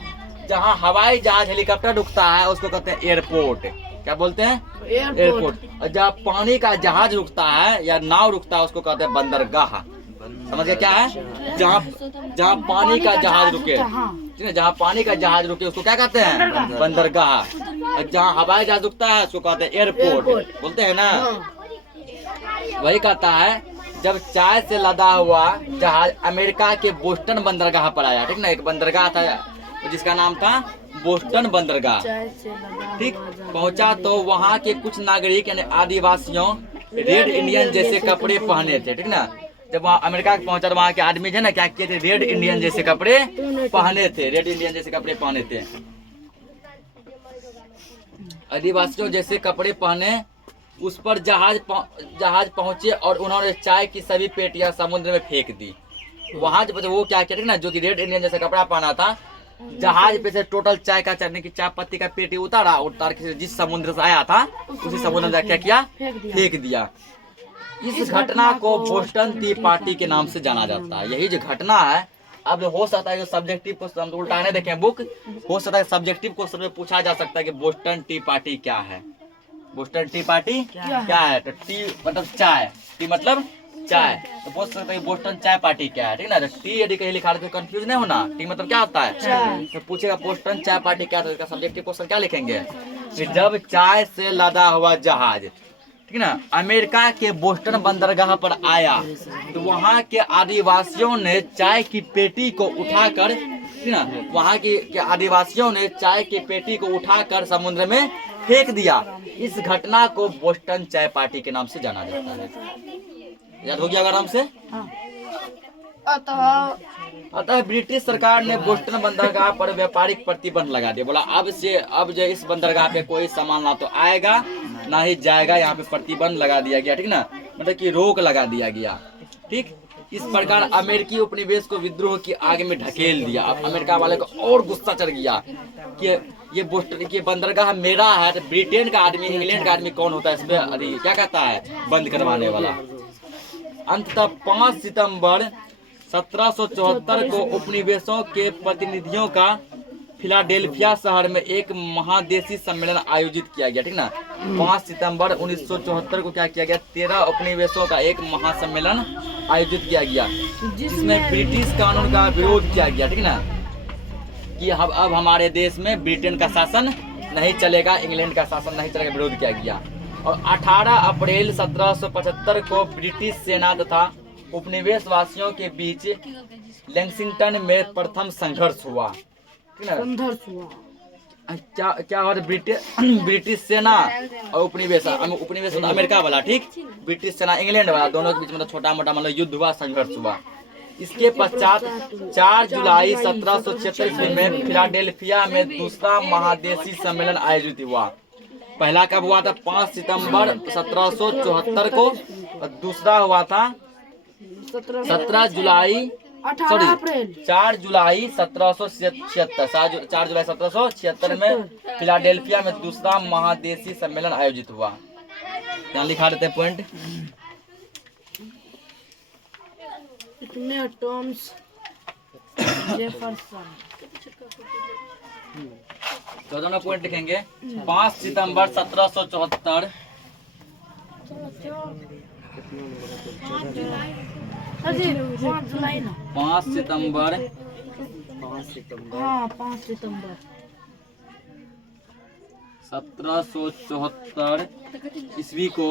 जहाँ हवाई जहाज हेलीकॉप्टर रुकता है उसको कहते हैं एयरपोर्ट। क्या बोलते हैं? एयरपोर्ट। और जहाँ पानी का जहाज रुकता है या नाव रुकता है उसको कहते हैं बंदरगाह। समझ गए क्या है? जहाँ पानी का जहाज रुके, जहाँ पानी का जहाज रुके उसको क्या कहते हैं? बंदरगाह। और जहाँ हवाई जहाज रुकता है उसको कहते हैं एयरपोर्ट। बोलते हैं ना? वही कहता है जब चाय से लदा हुआ जहाज अमेरिका के बोस्टन बंदरगाह पर आया। ठीक ना? एक बंदरगाह था जिसका नाम था बोस्टन बंदरगाह। ठीक। पहुंचा तो वहाँ के कुछ नागरिक यानी आदिवासियों रेड इंडियन जैसे कपड़े पहने थे। ठीक ना? जब वहाँ अमेरिका पहुंचा तो वहाँ के आदमी है ना क्या किए थे? रेड इंडियन जैसे कपड़े पहने थे। रेड इंडियन जैसे कपड़े पहने थे। आदिवासियों जैसे कपड़े पहने उस पर जहाज पहुंचे और उन्होंने चाय की सभी पेटियां समुद्र में फेंक दी। वहां जब वो क्या किया ना, जो कि रेड इंडियन जैसा कपड़ा पहना था, जहाज पे से टोटल चाय का चढ़ने की चाय पत्ती का पेटी उतार के जिस समुद्र से आया था उसी समुद्र में क्या किया? फेंक दिया। इस घटना को बोस्टन टी पार्टी के नाम से जाना जाता है। यही जो घटना है, अब हो सकता है सब्जेक्टिव क्वेश्चन उल्टाने देखें बुक, हो सकता है सब्जेक्टिव क्वेश्चन में पूछा जा सकता है कि बोस्टन टी पार्टी क्या है। बोस्टन टी पार्टी क्या है? तो टी मतलब चाय, टी मतलब चाय, तो पूछ सकते हैं बोस्टन चाय पार्टी क्या है, ठीक ना। टी यदि कहीं लिखा तो कंफ्यूज नहीं होना, टी मतलब क्या होता है, तो पूछेगा बोस्टन चाय पार्टी क्या है, तो इसका सब्जेक्टिव क्वेश्चन क्या लिखेंगे कि जब चाय से लदा हुआ जहाज, ठीक ना, अमेरिका के बोस्टन बंदरगाह पर आया तो वहाँ के आदिवासियों ने चाय की पेटी को उठाकर, ठीक ना, वहाँ के आदिवासियों ने चाय की पेटी को उठाकर समुद्र में फेंक दिया। इस घटना को बोस्टन चाय पार्टी के नाम से जाना जाता है। याद हो गया आराम से। अतः ब्रिटिश सरकार ने बोस्टन बंदरगाह पर व्यापारिक प्रतिबंध लगा दिया। बोला अब जो इस बंदरगाह पे कोई सामान ना तो आएगा ना ही जाएगा, यहाँ पे प्रतिबंध लगा दिया गया, ठीक ना, मतलब कि रोक लगा दिया गया, ठीक। इस प्रकार अमेरिकी उपनिवेश को विद्रोह की आग में ढकेल दिया। अब अमेरिका वाले को और गुस्सा चढ़ गया कि ये बोस्टन के बंदरगाह मेरा है, तो ब्रिटेन का आदमी इंग्लैंड का आदमी कौन होता है इस पे क्या कहता है बंद करवाने वाला। अंततः 5 सितंबर 1774 को उपनिवेशों के प्रतिनिधियों का फिलाडेल्फिया शहर में एक महादेशी सम्मेलन आयोजित किया गया, ठीक ना। 5 सितंबर 1974 को क्या किया गया, 13 उपनिवेशों का एक महासम्मेलन आयोजित किया गया, जिसमें ब्रिटिश कानून का विरोध किया गया, ठीक ना, कि अब हमारे देश में ब्रिटेन का शासन नहीं चलेगा, इंग्लैंड का शासन नहीं चलेगा, विरोध किया गया। और 18 अप्रैल 1775 को ब्रिटिश सेना तथा उपनिवेश वासियों के बीच लेक्सिंगटन में प्रथम संघर्ष हुआ, ठीक ना। क्या हुआ, ब्रिटिश सेना और उपनिवेश अमेरिका वाला, ठीक, ब्रिटिश सेना इंग्लैंड वाला, दोनों के बीच मतलब छोटा मोटा मतलब युद्ध हुआ, संघर्ष हुआ। इसके पश्चात 4 जुलाई 1776 में फिलाडेल्फिया में दूसरा महादेशी सम्मेलन आयोजित हुआ। पहला कब हुआ था, 5 सितंबर 1774 को, और दूसरा हुआ था 4 जुलाई 1776 4 जुलाई 1776 में फिलाडेल्फिया में दूसरा महादेशी सम्मेलन आयोजित हुआ। यहाँ लिखा देते हैं पॉइंट। टॉम्स जेफरसन, तो दोनों पॉइंट लिखेंगे। 5 सितंबर 1774, 5 जुलाई 5 जुलाई ना, 5 सितंबर 1774 ईस्वी को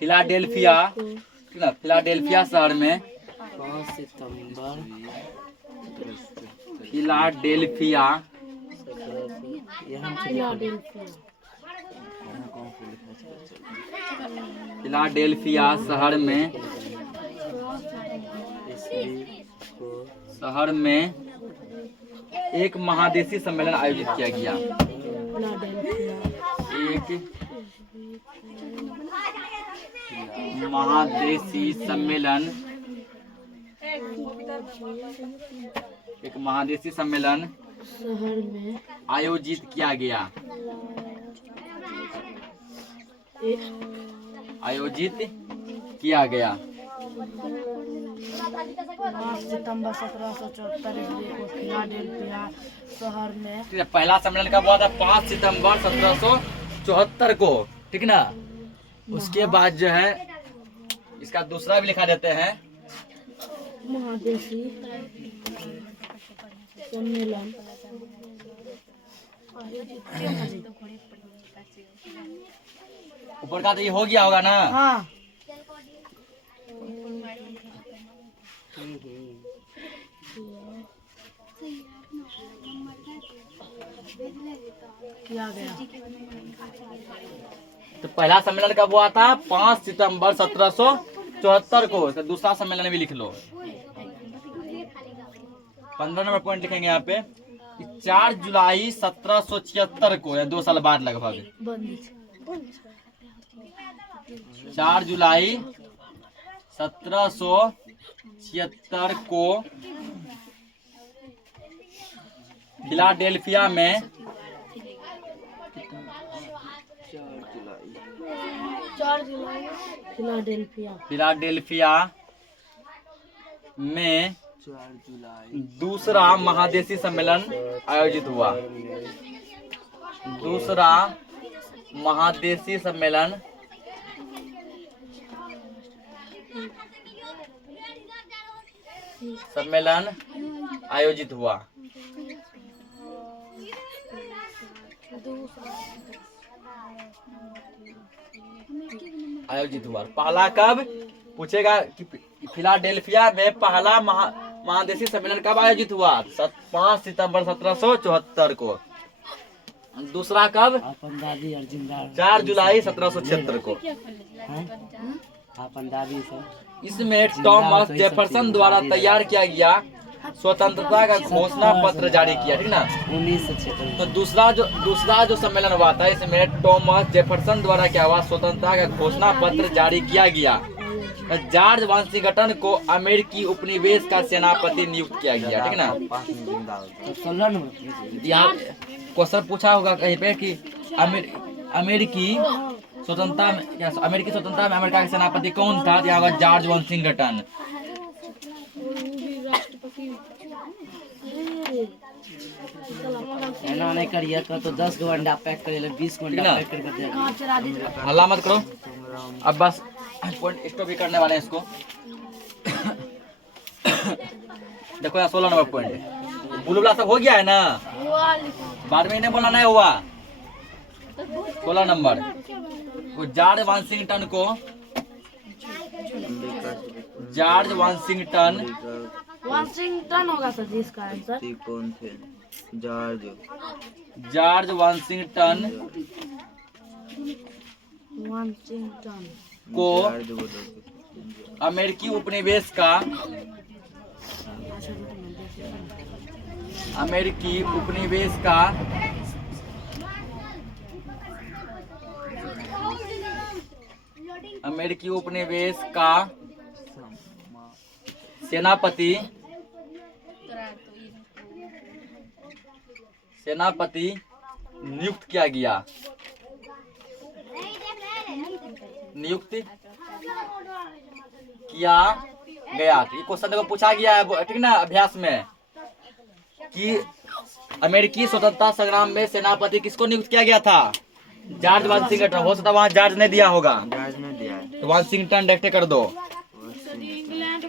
फिलाडेल्फिया, ठीक ना, फिलाडेल्फिया शहर में 5 सितंबर फिलाडेल्फिया शहर में एक महादेशी सम्मेलन आयोजित किया गया। एक महादेशी सम्मेलन शहर में आयोजित किया गया। 5 सितंबर 1774 ईस्वी को फिलाडेल्फिया शहर में पहला सम्मेलन कब हुआ था, 5 सितंबर 1774 को, ठीक ना। उसके बाद जो है इसका दूसरा भी लिखा देते हैं, महादेशी सम्मेलन ऊपर का तो ये हो गया होगा ना। हाँ, किया गया। तो पहला सम्मेलन कब हुआ था, 5 सितंबर 1774 को। तो दूसरा सम्मेलन भी लिख लो। 15 नंबर पॉइंट लिखेंगे यहाँ पे, 4 जुलाई 1776 को, या 2 साल बाद लगभग, 4 जुलाई 1776 को फिलाडेल्फिया में फिलाडेल्फिया फिलाडेल्फिया में 4 जुलाई दूसरा महादेशी सम्मेलन आयोजित हुआ। दूसरा महादेशी सम्मेलन आयोजित हुआ। पहला कब पूछेगा कि फिलाडेल्फिया में पहला महादेशी सम्मेलन कब आयोजित हुआ? 5 सितंबर 1774 को। दूसरा कब? 4 जुलाई 1776 को। इसमें थॉमस जेफरसन द्वारा तैयार किया गया स्वतंत्रता का घोषणा पत्र जारी किया, ठीक ना। 1976। तो दूसरा जो सम्मेलन हुआ था, इसमें थॉमस जेफरसन द्वारा क्या हुआ? स्वतंत्रता का घोषणा पत्र जारी किया गया। जॉर्ज वाशिंगटन को अमेरिकी उपनिवेश का सेनापति नियुक्त किया गया, ठीक ना। 16 नंबर यहाँ क्वेश्चन पूछा होगा कहीं पे कि अमेरिकी स्वतंत्रता में अमेरिका का सेनापति कौन था? यहाँ पर जॉर्ज वाशिंगटन। ऐना नहीं करिए तो 10 गो अंडा पैक करिए, 20 गो अंडा पैक करके दे। हल्ला मत करो, अब बस पॉइंट स्टॉप भी करने वाले हैं इसको। देखो यहाँ 16 नंबर पॉइंट है। बुलबुला सब हो गया है ना, बाद में इन्हें बोला नहीं हुआ। 16 नंबर को जॉर्ज वाशिंगटन होगा सर जी इसका आंसर। कौन थे? जॉर्ज वाशिंगटन को अमेरिकी उपनिवेश का सेनापति नियुक्त किया गया। ये क्वेश्चन देखो पूछा गया है, ठीक ना, अभ्यास में कि अमेरिकी स्वतंत्रता संग्राम में सेनापति किसको नियुक्त किया गया था? George Washington. हो सकता है वहाँ जॉर्ज ने दिया होगा, तो वाशिंगटन डायरेक्ट कर दो।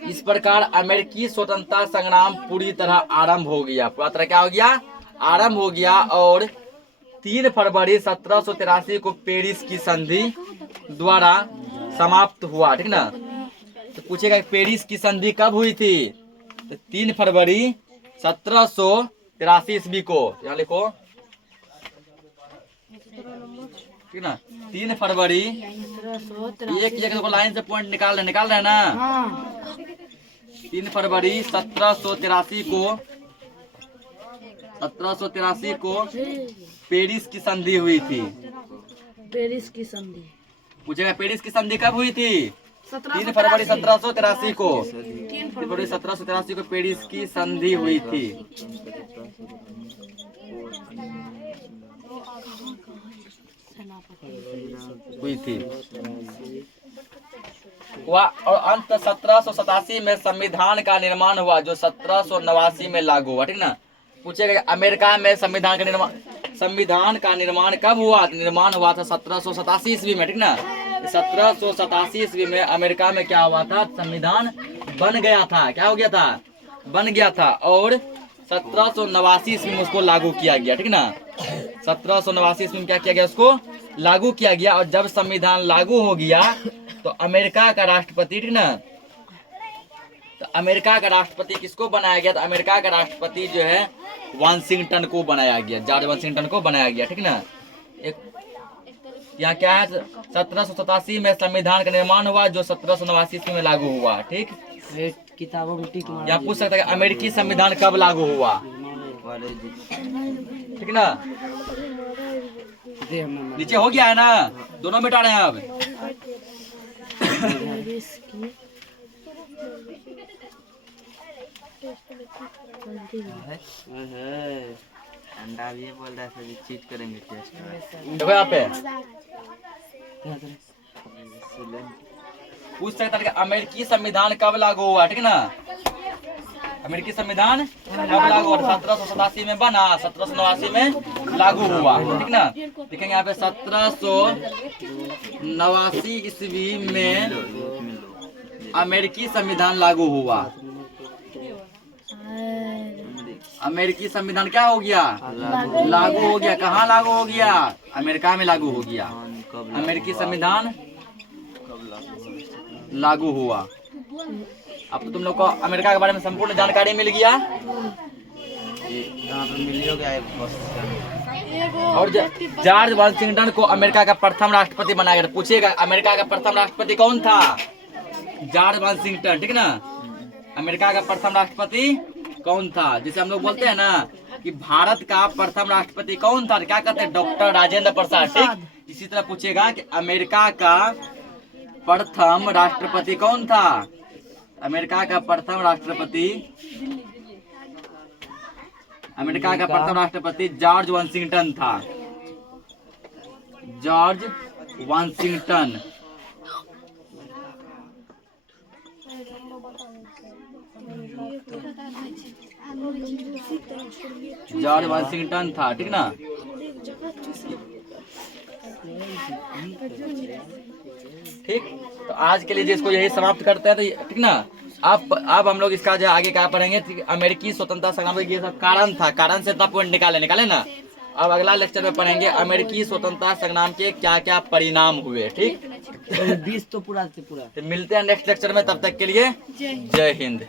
इस प्रकार अमेरिकी स्वतंत्रता संग्राम पूरी तरह आरंभ हो गया। पूरा तरह क्या हो गया? आरंभ हो गया। और 3 फरवरी 1783 को पेरिस की संधि द्वारा समाप्त हुआ, ठीक ना। तो पूछेगा पेरिस की संधि कब हुई थी? तो 3 फरवरी 1783 ईस्वी को। यहाँ लिखो, ठीक ना। 3 फरवरी एक जगह लाइन से पॉइंट निकाल रहे हैं ना। 3 फरवरी 1783 को पेरिस की संधि हुई थी। पेरिस की संधि पूछेगा पेरिस की संधि कब हुई थी? 3 फरवरी 1783 को। 3 फरवरी 1783 को पेरिस की संधि हुई थी। और अंत 1787 में संविधान का निर्माण हुआ, जो 1789 में लागू हुआ, ठीक ना। पूछेगा अमेरिका में संविधान का निर्माण कब हुआ? निर्माण हुआ था 1787 ईस्वी में, ठीक ना। 1787 ईस्वी में अमेरिका में क्या हुआ था? संविधान बन गया था। क्या हो गया था? बन गया था। और 1789 ईस्वी में उसको लागू किया गया, ठीक ना। 1789 ईस्वी में क्या किया गया? उसको लागू किया गया। और जब संविधान लागू हो गया तो अमेरिका का राष्ट्रपति, ठीक ना, तो अमेरिका का राष्ट्रपति किसको बनाया गया? तो अमेरिका का राष्ट्रपति जो है वाशिंगटन को बनाया गया, जॉर्ज वाशिंगटन को बनाया गया, ठीक ना। यहाँ क्या है? 1787 में संविधान का निर्माण हुआ, जो 1789 ईस्वी में लागू हुआ, ठीक। किताबों में टिक यहाँ पूछ सकता है अमेरिकी संविधान कब लागू हुआ, ठीक ना। नीचे हो गया है ना, दोनों मिटा रहे हैं अब। अंडा भी बोल रहा है चीट करेंगे टेस्ट। देखो यहाँ पे पूछ सकता है कि अमेरिकी संविधान कब लागू हुआ, ठीक ना। अमेरिकी संविधान कब लागू हुआ? 1787 में बना, 1789 में लागू हुआ, ठीक ना। देखेंगे यहाँ पे 1789 ईस्वी में अमेरिकी संविधान लागू हुआ। अमेरिकी संविधान क्या हो गया? लागू हो गया। कहाँ लागू हो गया? अमेरिका में लागू हो गया। अमेरिकी संविधान लागू हुआ। अब तो तुम लोग को अमेरिका के बारे में संपूर्ण जानकारी मिल गया। और जॉर्ज वाशिंगटन को अमेरिका का प्रथम राष्ट्रपति बनाया गया। पूछेगा अमेरिका का प्रथम राष्ट्रपति कौन था? जॉर्ज वाशिंगटन, ठीक ना। अमेरिका का प्रथम राष्ट्रपति कौन था? जिसे हम लोग बोलते हैं ना कि भारत का प्रथम राष्ट्रपति कौन था? क्या कहते हैं? डॉक्टर राजेंद्र प्रसाद, ठीक। इसी तरह पूछेगा कि अमेरिका का प्रथम राष्ट्रपति कौन था? अमेरिका का प्रथम राष्ट्रपति जॉर्ज वाशिंगटन था। George Washington. जॉर्ज वाशिंगटन था, ठीक ना। ठीक, तो आज के लिए इसको यही समाप्त करते हैं, तो ठीक ना। अब हम लोग इसका जो आगे क्या पढ़ेंगे, अमेरिकी स्वतंत्रता संग्राम का ये सब कारण था, कारण से इतना पॉइंट निकाले ना। अब अगला लेक्चर में पढ़ेंगे अमेरिकी स्वतंत्रता संग्राम के क्या क्या परिणाम हुए, ठीक। 20 तो पूरा से पूरा। तो मिलते हैं नेक्स्ट लेक्चर में, तब तक के लिए जय हिंद।